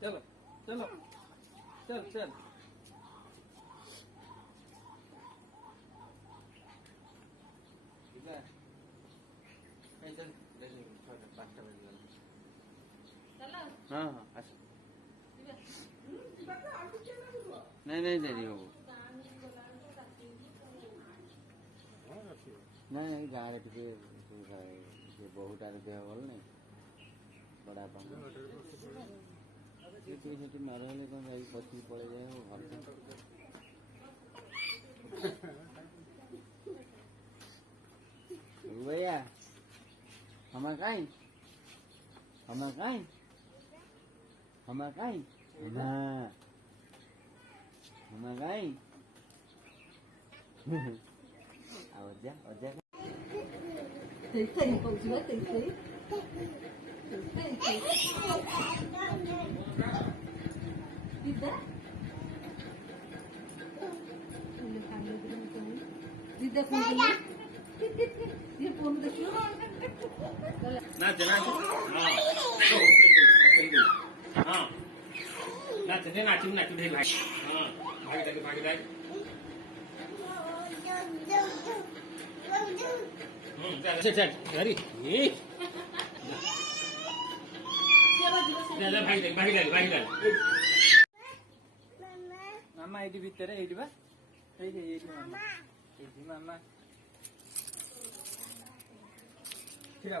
चलो चलो चल चल ठीक है चल पाँचटा बजे हाँ हाँ अच्छा नहीं नहीं देरी हो नहीं नहीं गाँव टे बहुटार देह भल नहीं बड़ा पानी मार हेल्ले कौन जा पची पड़े जाए भल भैया हमार कहीं हमार कहीं हमार कहीं हमार कहीं 어제 들끓이 보지마 들끓이 이다 이다 보니 ये फोन देखियो ना जना हां हां ना चने ना चिम ढे भाई हां भागी दे चल घरी मामा ये भीतर ये मामा ठीक है